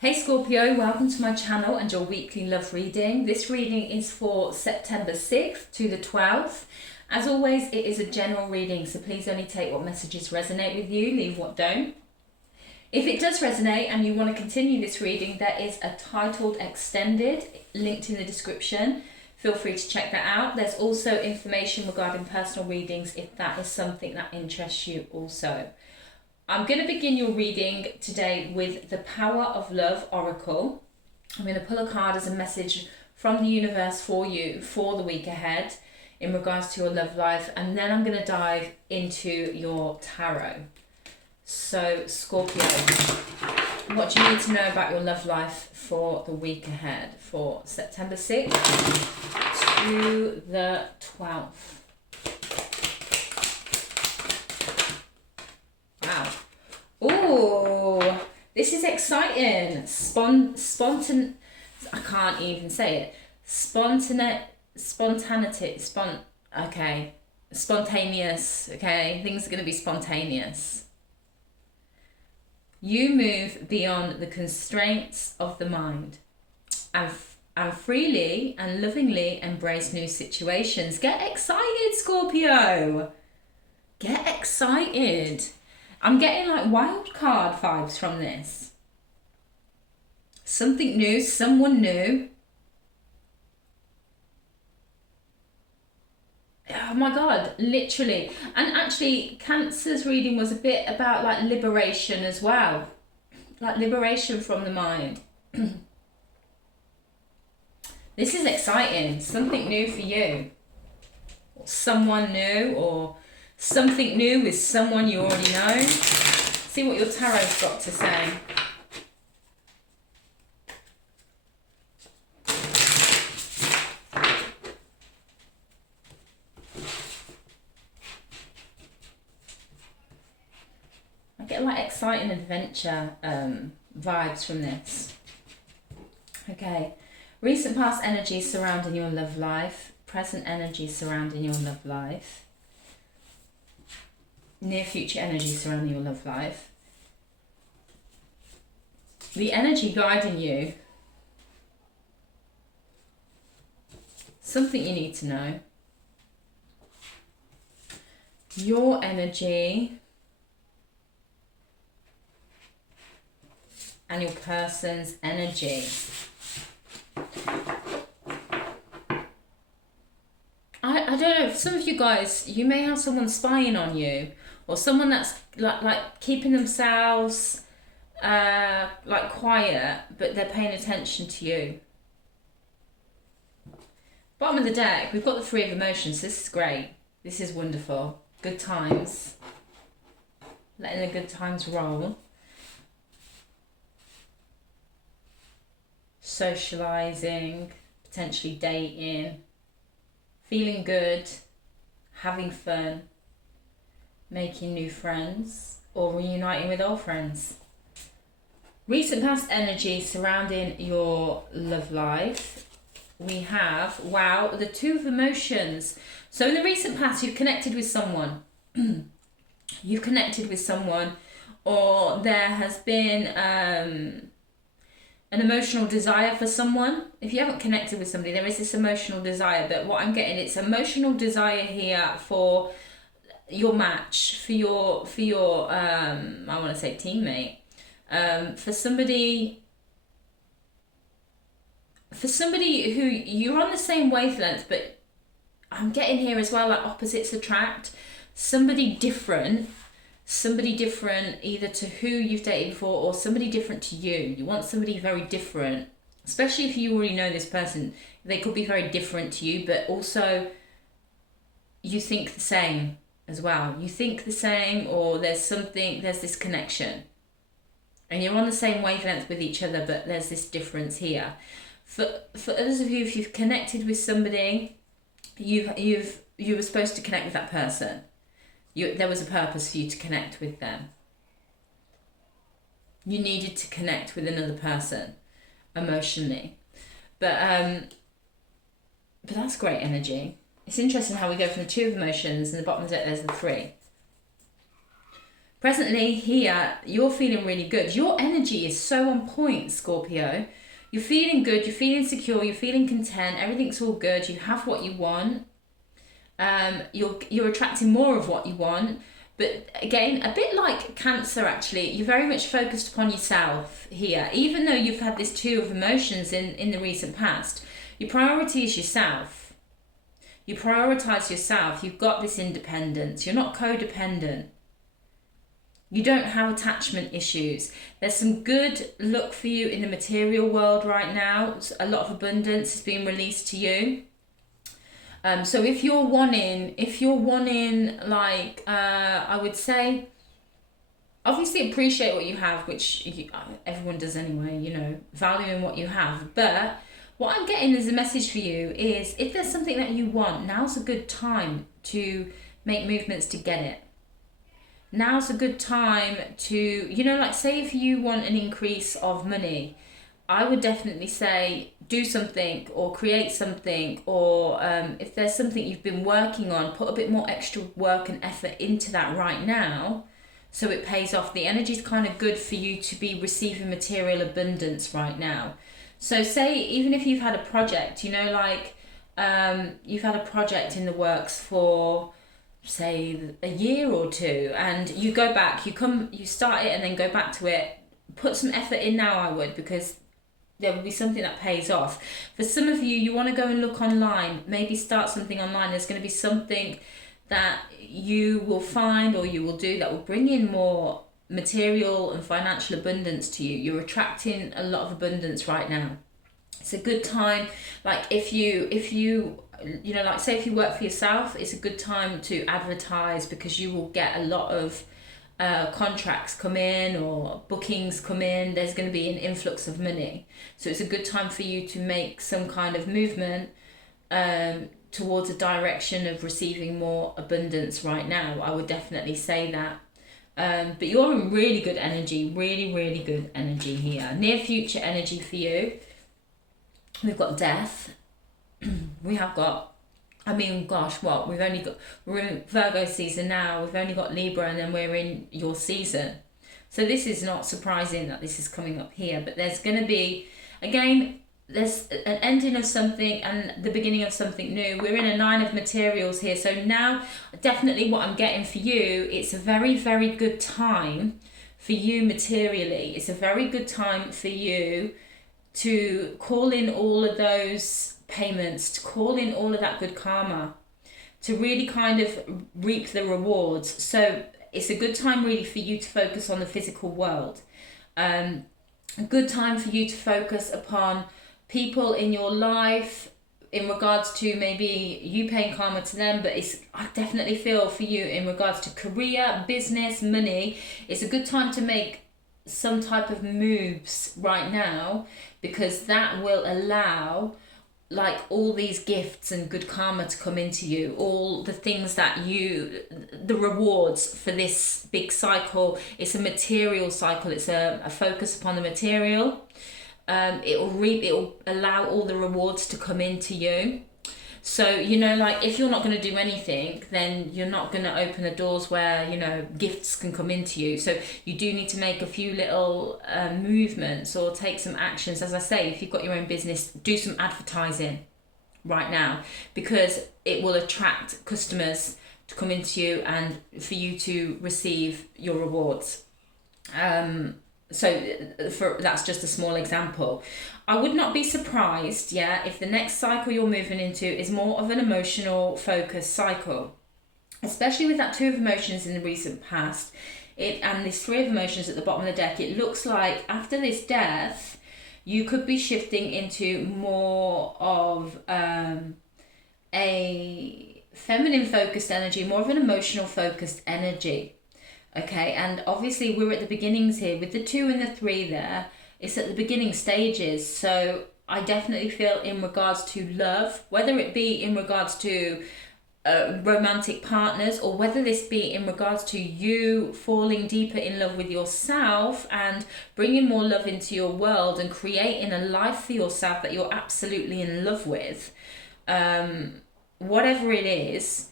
Hey Scorpio, welcome to my channel and your weekly love reading. This reading is for September 6th to the 12th. As always, it is a general reading, so please only take what messages resonate with you, leave what don't. If it does resonate and you want to continue this reading, there is a titled extended linked in the description. Feel free to check that out. There's also information regarding personal readings if that is something that interests you also. I'm going to begin your reading today with the Power of Love Oracle. I'm going to pull a card as a message from the universe for you for the week ahead in regards to your love life, and then I'm going to dive into your tarot. So Scorpio, what do you need to know about your love life for the week ahead for September 6th to the 12th? Wow. Oh, this is exciting. I can't even say it. Spontaneous, okay? Things are going to be spontaneous. You move beyond the constraints of the mind and freely and lovingly embrace new situations. Get excited, Scorpio. Get excited. I'm getting like wild card vibes from this. Something new, someone new. Oh my God, literally. And actually, Cancer's reading was a bit about like liberation as well. Like liberation from the mind. This is exciting. Something new for you. Or someone new, or something new with someone you already know. See what your tarot's got to say. I get like exciting adventure vibes from this. Okay. Recent past energy surrounding your love life. Present energy surrounding your love life. Near future energy surrounding your love life. The energy guiding you. Something you need to know. Your energy and your person's energy. I don't know, for some of you guys, you may have someone spying on you, or someone that's like keeping themselves like quiet, but they're paying attention to you. Bottom of the deck, we've got the Three of Emotions. This is great. This is wonderful. Good times. Letting the good times roll. Socializing, potentially dating. Feeling good, having fun, making new friends, or reuniting with old friends. Recent past energy surrounding your love life. We have, wow, the Two of Emotions. So in the recent past, you've connected with someone. You've connected with someone, or there has been an emotional desire for someone. If you haven't connected with somebody, there is this emotional desire, but what I'm getting, it's emotional desire here for your match, for your I want to say teammate, for somebody who you're on the same wavelength, but I'm getting here as well, like opposites attract. Somebody different either to who you've dated before, or somebody different to you. You want somebody very different, especially if you already know this person. They could be very different to you, but also you think the same as well. You think the same, or there's this connection. And you're on the same wavelength with each other, but there's this difference here. For others of you, if you've connected with somebody, you were supposed to connect with that person. There was a purpose for you to connect with them. You needed to connect with another person emotionally. But that's great energy. It's interesting how we go from the Two of Emotions and the bottom of it, there's the Three. Presently here, you're feeling really good. Your energy is so on point, Scorpio. You're feeling good, you're feeling secure, you're feeling content, everything's all good, you have what you want. You're attracting more of what you want. But again, a bit like Cancer actually, you're very much focused upon yourself here. Even though you've had this two of emotions in the recent past, your priority is yourself. You prioritize yourself. You've got this independence. You're not codependent. You don't have attachment issues. There's some good luck for you in the material world right now. A lot of abundance is being released to you. So if you're wanting like, I would say, obviously appreciate what you have, which everyone does anyway, you know, valuing what you have. But what I'm getting as a message for you is, if there's something that you want, now's a good time to make movements to get it. Now's a good time to, you know, like say if you want an increase of money, I would definitely say do something or create something, or if there's something you've been working on, put a bit more extra work and effort into that right now so it pays off. The energy's kind of good for you to be receiving material abundance right now. So say even if you've had a project, you know, like you've had a project in the works for say a year or two, and you go back, you start it and then go back to it, put some effort in now, I would, because there will be something that pays off. For some of you, you want to go and look online, maybe start something online. There's going to be something that you will find or you will do that will bring in more material and financial abundance to you. You're attracting a lot of abundance right now. It's a good time, like if you you know, like say if you work for yourself, it's a good time to advertise, because you will get a lot of contracts come in or bookings come in. There's going to be an influx of money, so it's a good time for you to make some kind of movement towards a direction of receiving more abundance right now. I would definitely say that. But you're in really good energy, really good energy here. Near future energy for you. We've got death. We have got, I mean, gosh, what? We're in Virgo season now. We've only got Libra, and then we're in your season. So this is not surprising that this is coming up here. But there's going to be, again, there's an ending of something and the beginning of something new. We're in a 9 of materials here. So now, definitely what I'm getting for you, it's a very good time for you materially. It's a very good time for you to call in all of those payments, to call in all of that good karma, to really kind of reap the rewards. So it's a good time really for you to focus on the physical world. A good time for you to focus upon people in your life in regards to maybe you paying karma to them, but I definitely feel for you in regards to career, business, money, it's a good time to make some type of moves right now, because that will allow like all these gifts and good karma to come into you, all the things that the rewards for this big cycle. It's a material cycle. It's a focus upon the material. It will allow all the rewards to come into you. So, you know, like if you're not going to do anything, then you're not going to open the doors where, you know, gifts can come into you. So you do need to make a few little movements or take some actions. As I say, if you've got your own business, do some advertising right now, because it will attract customers to come into you and for you to receive your rewards. So that's just a small example. I would not be surprised, if the next cycle you're moving into is more of an emotional focused cycle, especially with that 2 of emotions in the recent past, and this 3 of emotions at the bottom of the deck. It looks like after this death, you could be shifting into more of a feminine focused energy, more of an emotional focused energy. Okay, and obviously we're at the beginnings here with the 2 and the 3 there. It's at the beginning stages. So I definitely feel in regards to love, whether it be in regards to romantic partners, or whether this be in regards to you falling deeper in love with yourself and bringing more love into your world and creating a life for yourself that you're absolutely in love with. Whatever it is,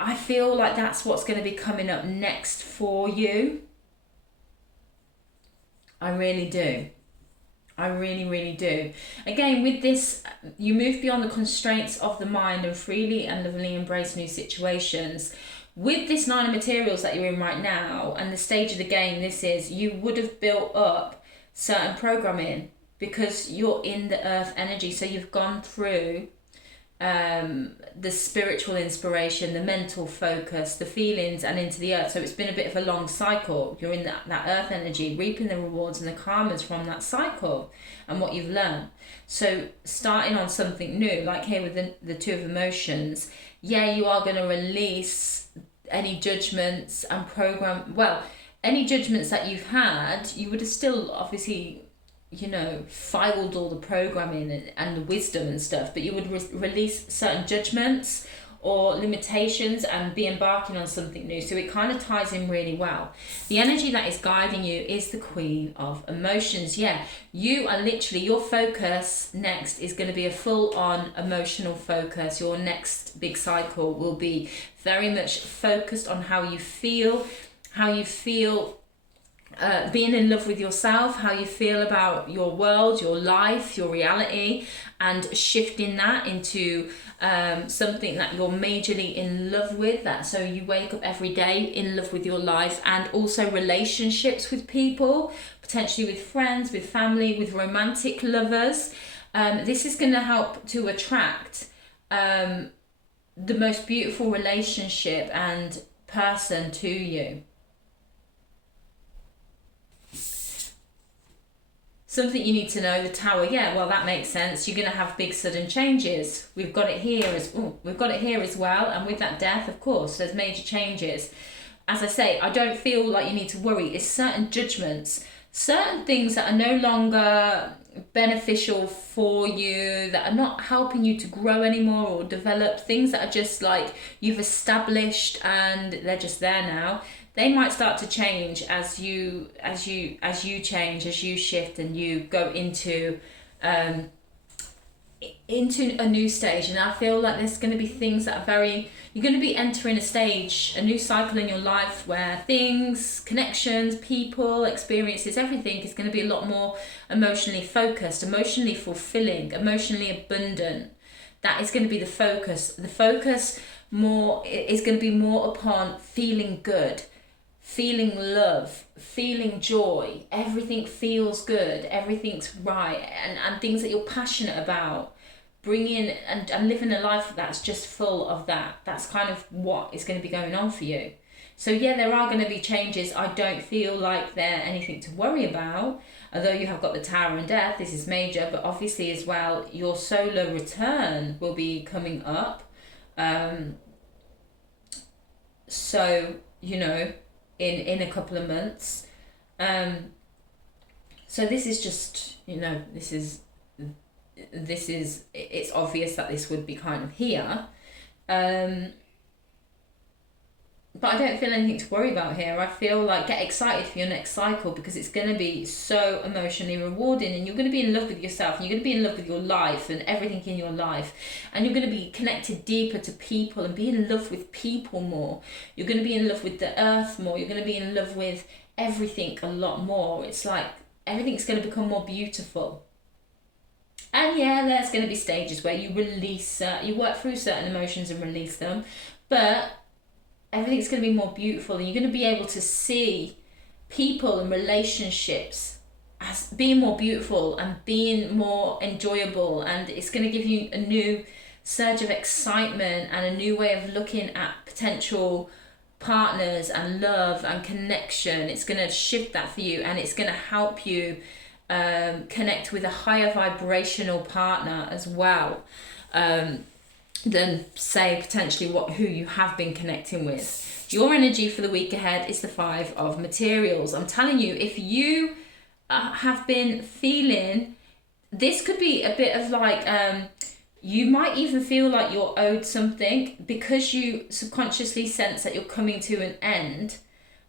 I feel like that's what's going to be coming up next for you. I really do. I really, really do. Again, with this, you move beyond the constraints of the mind and freely and lovingly embrace new situations. With this 9 of materials that you're in right now and the stage of the game this is, you would have built up certain programming because you're in the earth energy. So you've gone through the spiritual inspiration, the mental focus, the feelings, and into the earth. So it's been a bit of a long cycle. You're in that earth energy, reaping the rewards and the karmas from that cycle and what you've learned. So starting on something new, like here with the 2 of emotions, yeah, you are going to release any judgments and any judgments that you've had. You would have still obviously, filed all the programming and the wisdom and stuff, but you would release certain judgments or limitations and be embarking on something new. So it kind of ties in really well. The energy that is guiding you is the Queen of Emotions. Yeah, you are literally, your focus next is going to be a full-on emotional focus. Your next big cycle will be very much focused on how you feel, being in love with yourself, how you feel about your world, your life, your reality, and shifting that into something that you're majorly in love with. That so you wake up every day in love with your life, and also relationships with people, potentially with friends, with family, with romantic lovers. This is going to help to attract the most beautiful relationship and person to you. Something you need to know, the Tower. Yeah, well, that makes sense. You're going to have big sudden changes. We've got it here as well, and with that Death, of course, there's major changes. As I say, I don't feel like you need to worry. It's certain judgments, certain things that are no longer beneficial for you, that are not helping you to grow anymore or develop, things that are just like you've established and they're just there now. They might start to change as you change, as you shift and you go into a new stage. And I feel like there's going to be things that are you're going to be entering a new cycle in your life where things, connections, people, experiences, everything is going to be a lot more emotionally focused, emotionally fulfilling, emotionally abundant. That is going to be the focus. The focus more is going to be more upon feeling good, feeling love, feeling joy. Everything feels good, everything's right, and things that you're passionate about, bringing and living a life that's just full of that. That's kind of what is going to be going on for you. So yeah, there are going to be changes. I don't feel like they're anything to worry about, although you have got the Tower and Death. This is major, but obviously as well, your solar return will be coming up. So, in a couple of months. So this is just, it's obvious that this would be kind of here. But I don't feel anything to worry about here. I feel like get excited for your next cycle, because it's going to be so emotionally rewarding, and you're going to be in love with yourself, and you're going to be in love with your life and everything in your life, and you're going to be connected deeper to people and be in love with people more. You're going to be in love with the earth more. You're going to be in love with everything a lot more. It's like everything's going to become more beautiful. And yeah, there's going to be stages where you you work through certain emotions and release them, but everything's going to be more beautiful, and you're going to be able to see people and relationships as being more beautiful and being more enjoyable, and it's going to give you a new surge of excitement and a new way of looking at potential partners and love and connection. It's going to shift that for you, and it's going to help you connect with a higher vibrational partner as well. Than say potentially who you have been connecting with. Your energy for the week ahead is the 5 of materials. I'm telling you, if you have been feeling, this could be a bit of like, you might even feel like you're owed something because you subconsciously sense that you're coming to an end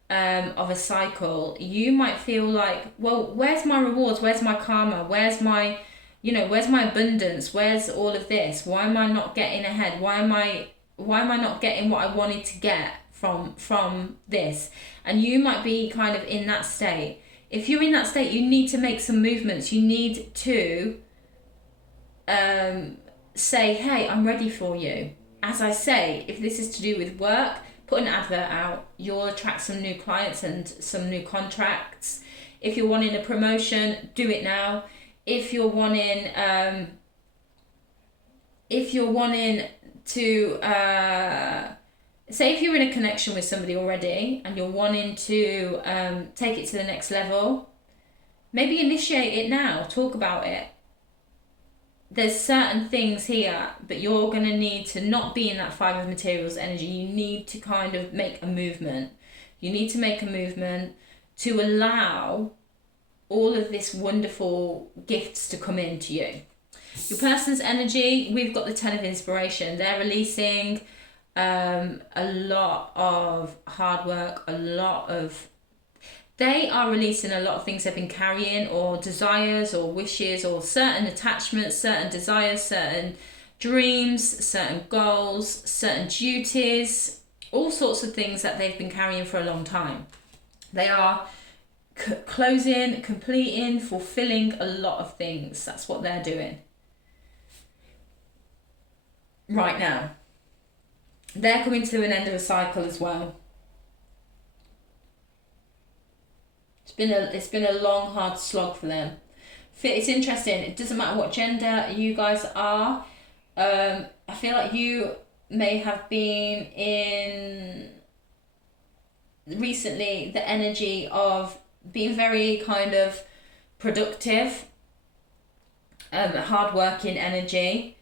of a cycle. You might feel like, well, where's my rewards? Where's my karma? Where's my abundance? Where's all of this? Why am I not getting ahead? Why am I why am I not getting what I wanted to get from this? And you might be kind of in that state. If you're in that state, you need to make some movements. You need to say, hey, I'm ready for you. As I say, if this is to do with work, put an advert out. You'll attract some new clients and some new contracts. If you're wanting a promotion, do it now. If you're wanting to say, if you're in a connection with somebody already and you're wanting to take it to the next level, maybe initiate it now. Talk about it. There's certain things here, but you're going to need to not be in that Five of Materials energy. You need to kind of make a movement. You need to make a movement to allow all of this wonderful gifts to come into you. Your person's energy, we've got the Ten of Inspiration. They're releasing a lot of hard work, they are releasing a lot of things they've been carrying, or desires or wishes, or certain attachments, certain desires, certain dreams, certain goals, certain duties, all sorts of things that they've been carrying for a long time. They are closing, completing, fulfilling a lot of things. That's what they're doing right now. They're coming to an end of a cycle as well. It's been a long, hard slog for them. It's interesting. It doesn't matter what gender you guys are. I feel like you may have been in recently the energy of being very kind of productive, hard-working energy.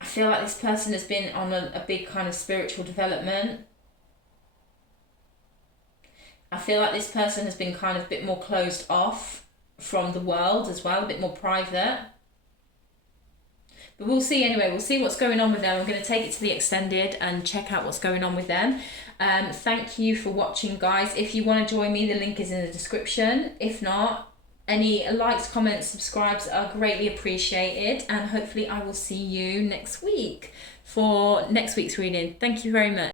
I feel like this person has been on a big kind of spiritual development. I feel like this person has been kind of a bit more closed off from the world as well, a bit more private. But we'll see anyway. We'll see what's going on with them. I'm going to take it to the extended and check out what's going on with them. Thank you for watching, guys. If you want to join me, the link is in the description. If not, any likes, comments, subscribes are greatly appreciated. And hopefully I will see you next week for next week's reading. Thank you very much.